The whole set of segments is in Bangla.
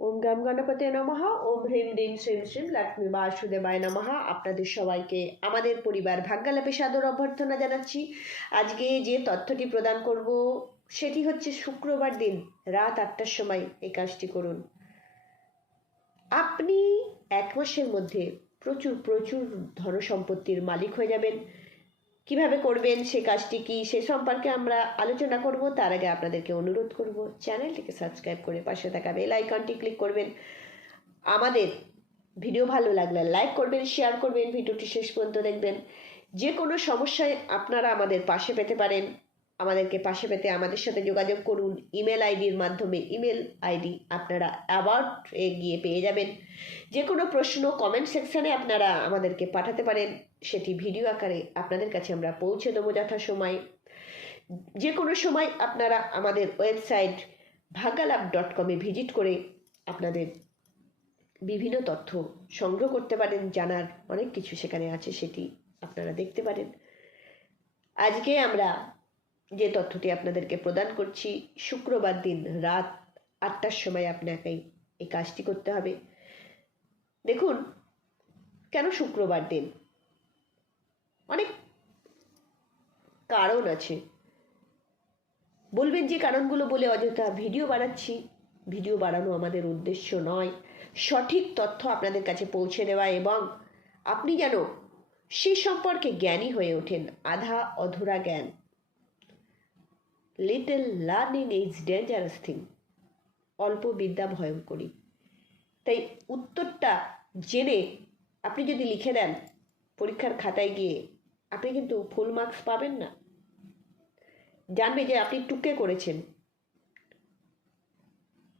ওম গাম গণপতি নমঃ। ওম হ্রিম রিম শ্রীম শ্রীম লক্ষ্মী বাসুদেবায় নমঃ। আপনাদের সবাইকে, আমাদের পরিবার ভাগ্যালাপে সাদর অভ্যর্থনা জানাচ্ছি। আজকে যে তথ্যটি প্রদান করব, সেটি হচ্ছে শুক্রবার দিন, রাত আটটার সময় এই কাজটি করুন। আপনি এক মাসের মধ্যে প্রচুর প্রচুর ধনসম্পত্তির মালিক হয়ে যাবেন। কীভাবে করবেন, সে কাজটি কি, সে সম্পর্কে আমরা আলোচনা করব। তার আগে আপনাদেরকে অনুরোধ করব, চ্যানেলটিকে সাবস্ক্রাইব করে পাশে থাকা বেল আইকনটি ক্লিক করবেন। আমাদের ভিডিও ভালো লাগলে লাইক করবেন, শেয়ার করবেন, ভিডিওটি শেষ পর্যন্ত দেখবেন। যে কোনো সমস্যায় আপনারা আমাদের পাশে পেতে পারেন। আমাদেরকে পাশে পেতে আমাদের সাথে যোগাযোগ করুন। ইমেল আইডির মাধ্যমে ইমেল আইডি আপনারা অ্যাওয়ার্ড এ গিয়ে পেয়ে যাবেন। যে কোনো প্রশ্ন কমেন্ট সেকশানে আপনারা আমাদেরকে পাঠাতে পারেন। সেটি ভিডিও আকারে আপনাদের কাছে আমরা পৌঁছে দেবো যথাসময়। যে কোনো সময় আপনারা আমাদের ওয়েবসাইট ভাগালাভ ডট কমে ভিজিট করে আপনাদের বিভিন্ন তথ্য সংগ্রহ করতে পারেন, জানার অনেক কিছু সেখানে আছে সেটি আপনারা দেখতে পারেন। আজকে আমরা যে তথ্যটি আপনাদেরকে প্রদান করছি, শুক্রবার দিন রাত আটটার সময় আপনাকে এই কাজটি করতে হবে। দেখুন, কেন শুক্রবার দিন? অনেক কারণ আছে। বলবেন যে কারণগুলো বলে অযথা ভিডিও বানাচ্ছি। ভিডিও বানানো আমাদের উদ্দেশ্য নয়। সঠিক তথ্য আপনাদের কাছে পৌঁছে দেওয়া এবং আপনি যেন সে সম্পর্কে জ্ঞানী হয়ে ওঠেন। আধা অধুরা জ্ঞান। Little learning is dangerous thing অল্প বিদ্যা ভয়ঙ্করী। তাই উত্তরটা জেনে আপনি যদি লিখে দেন, পরীক্ষার খাতায় গিয়ে আপনি কিন্তু ফুল মার্কস পাবেন না। জানবে যে আপনি টুকে করেছেন।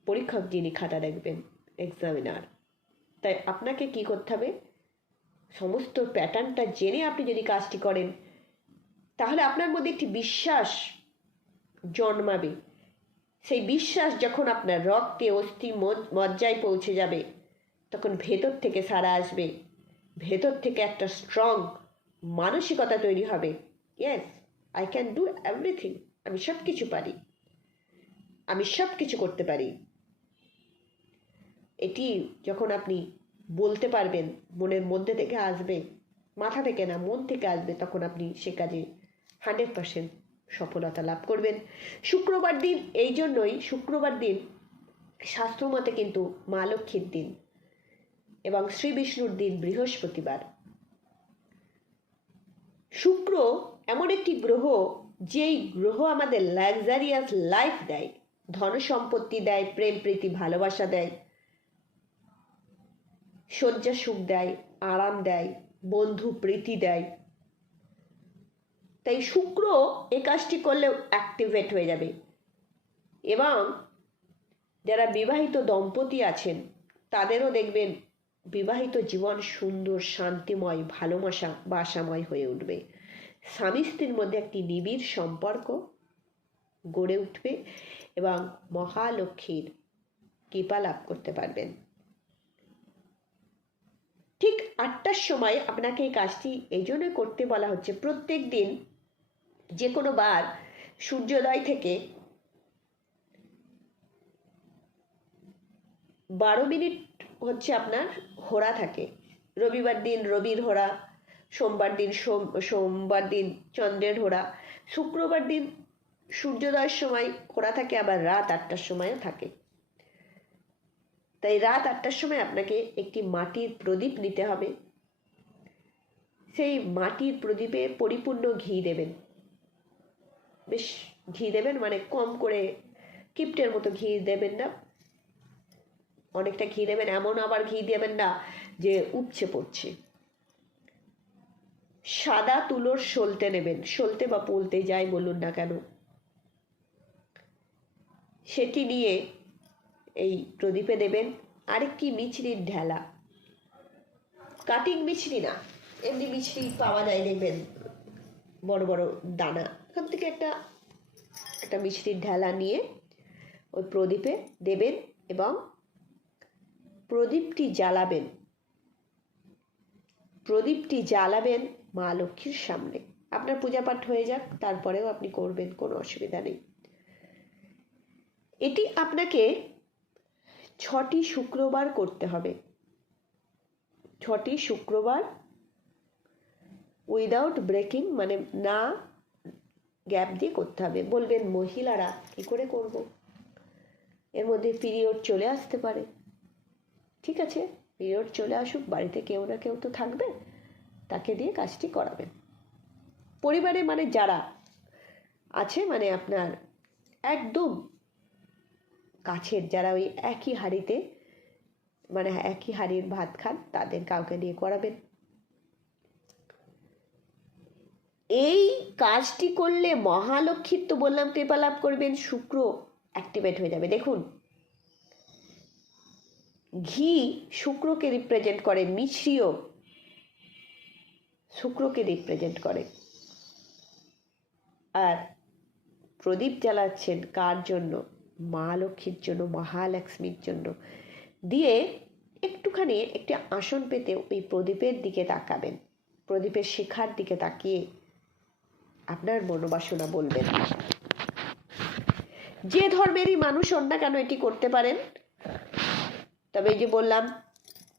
পরীক্ষক যিনি খাতা দেখবেন এক্সামিনার তাই আপনাকে কি করতে হবে? সমস্ত প্যাটার্নটা জেনে আপনি যদি কাজটি করেন, তাহলে আপনার মধ্যে একটি বিশ্বাস জন্মাবে। সেই বিশ্বাস যখন আপনার রক্তে অস্থি মজ্জায় পৌঁছে যাবে, তখন ভেতর থেকে সারা আসবে। ভেতর থেকে একটা স্ট্রং মানসিকতা তৈরি হবে। Yes I can do everything আমি সব কিছু পারি। আমি সব কিছু করতে পারি। এটি যখন আপনি বলতে পারবেন, মনের মধ্যে থেকে আসবে, মাথা থেকে না, মন থেকে আসবে, তখন আপনি সে কাজে হান্ড্রেড পার্সেন্ট সফলতা লাভ করবেন। শুক্রবার দিন, এই জন্যই শুক্রবার দিন শাস্ত্রমতে কিন্তু মা লক্ষ্মীর দিন এবং শ্রী বিষ্ণুর দিন বৃহস্পতিবার। শুক্র এমন একটি গ্রহ যেই গ্রহ আমাদের লাক্সারিয়াস লাইফ দেয় ধন সম্পত্তি দেয়, প্রেম, প্রীতি, ভালোবাসা দেয় শয্যা সুখ দেয়, আরাম দেয়, বন্ধু, প্রীতি দেয়। তাই শুক্র এই কাজটি করলেও অ্যাক্টিভেট হয়ে যাবে। এবং যারা বিবাহিত দম্পতি আছেন, তাদেরও দেখবেন বিবাহিত জীবন সুন্দর, শান্তিময় ভালোবাসা বাসাময় হয়ে উঠবে। স্বামী স্ত্রীর মধ্যে একটি নিবিড় সম্পর্ক গড়ে উঠবে এবং মহালক্ষ্মীর কৃপা লাভ করতে পারবেন। ঠিক আটটার সময় আপনাকে এই কাজটি এই জন্য করতে বলা হচ্ছে, প্রত্যেক দিন যে কোনো বার সূর্যোদয় থেকে বারো মিনিট হচ্ছে আপনার হোরা থাকে। রবিবার দিন রবির হোরা সোমবার দিন সোম, সোমবার দিন চন্দ্রের হোরা শুক্রবার দিন সূর্যোদয়ের সময় হোরা থাকে, আবার রাত আটটার সময়ও থাকে। তাই রাত আটটার সময় আপনাকে একটি মাটির প্রদীপ নিতে হবে। সেই মাটির প্রদীপে পরিপূর্ণ ঘি দেবেন। বেশ, ঘি দেবেন মানে কম করে কিপ্টের মতো ঘি দেবেন না। অনেকটা ঘি দেবেন এমন আবার ঘি দেবেন না যে উপচে পড়ছে। সাদা তুলোর সলতে নেবেন, সলতে বা পলতে যাই বলুন না কেন। সেটি নিয়ে এই প্রদীপে দেবেন আরেকটি মিছরির ঢেলা। কাটিং মিছরি না, এমনি মিছরি পাওয়া যায় দেখবেন, বড় বড় দানা। ওখান থেকে একটা একটা মিষ্টির ঢেলা নিয়ে ওই প্রদীপে দেবেন এবং প্রদীপটি জ্বালাবেন। প্রদীপটি জ্বালাবেন মা লক্ষ্মীর সামনে। আপনার পূজা পাঠ হয়ে যাক, তারপরেও আপনি করবেন, কোনো অসুবিধা নেই। এটি আপনাকে ছটি শুক্রবার করতে হবে। ছটি শুক্রবার উইদাউট ব্রেকিং মানে না গ্যাপ দিয়ে করতে হবে। বলবেন, মহিলারা কী করে করব? এর মধ্যে পিরিয়ড চলে আসতে পারে। ঠিক আছে পিরিয়ড চলে আসুক, বাড়িতে কেউ না কেউ তো থাকবে, তাকে দিয়ে কাজটি করাবেন। পরিবারে মানে যারা আছে মানে আপনার একদম কাছের, যারা ওই একই হাঁড়িতে মানে একই হাঁড়ির ভাত খান, তাদের কাউকে দিয়ে করাবেন। এই কাজটি করলে মহালক্ষ্মীর তো বললাম, কৃপা লাভ করবেন, শুক্র অ্যাক্টিভেট হয়ে যাবে। দেখুন ঘি শুক্রকে রিপ্রেজেন্ট করে মিশ্রিও শুক্রকে রিপ্রেজেন্ট করে। আর প্রদীপ জ্বালাচ্ছেন কার জন্য? মা লক্ষ্মীর জন্য, মহালক্ষ্মীর জন্য। দিয়ে একটুখানি একটি আসন পেতে ওই প্রদীপের দিকে তাকাবেন। প্রদীপের শিখার দিকে তাকিয়ে আপনার মনোবাসনা বলবেন। যে ধর্মেরই মানুষ হন না কেন এটি করতে পারেন? তবে এই যে বললাম,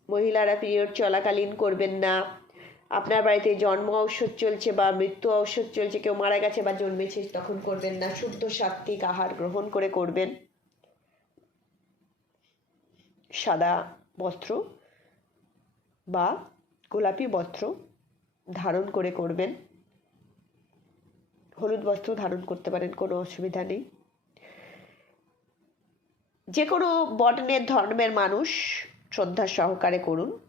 মহিলারা পিরিয়ড চলাকালীন করবেন না। আপনার বাড়িতে জন্ম ঔষধ চলছে বা মৃত্যু ঔষধ চলছে, কেউ মারা গেছে বা জন্মেছে, তখন করবেন না। শুদ্ধ সাত্ত্বিক আহার গ্রহণ করে করবেন। সাদা বস্ত্র বা গোলাপি বস্ত্র ধারণ করে করবেন। হলুদ বস্ত্র ধারণ করতে পারেন, কোনো অসুবিধা নেই। যে কোনো বর্ণের, ধর্মের মানুষ শ্রদ্ধা সহকারে করুন,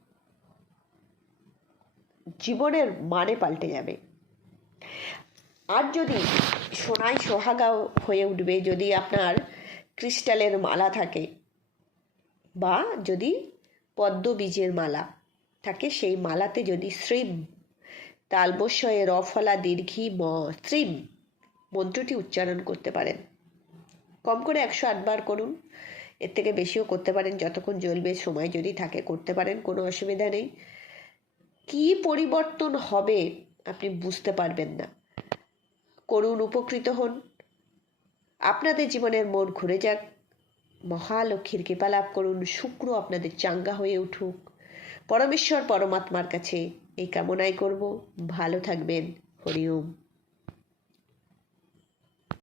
জীবনের মানে পাল্টে যাবে। আর যদি সোনায় সোহাগা হয়ে উঠবে, যদি আপনার ক্রিস্টালের মালা থাকে, বা যদি পদ্ম বীজের মালা থাকে, সেই মালাতে যদি শ্রীম তালবস্বয়ে রফলা দীর্ঘি ম, শ্রীম মন্ত্রটি উচ্চারণ করতে পারেন। কম করে একশো আটবার করুন। এর থেকে বেশিও করতে পারেন, যতক্ষণ জ্বলবে, সময় যদি থাকে করতে পারেন, কোনো অসুবিধা নেই। কি পরিবর্তন হবে আপনি বুঝতে পারবেন না। করুন, উপকৃত হন। আপনাদের জীবনের মোড় ঘুরে যাক। মহালক্ষ্মীর কৃপা লাভ করুন। শুক্র আপনাদের চাঙ্গা হয়ে উঠুক। পরমেশ্বর পরমাত্মার কাছে এই কামনাই করব। ভালো থাকবেন। হরি ওম।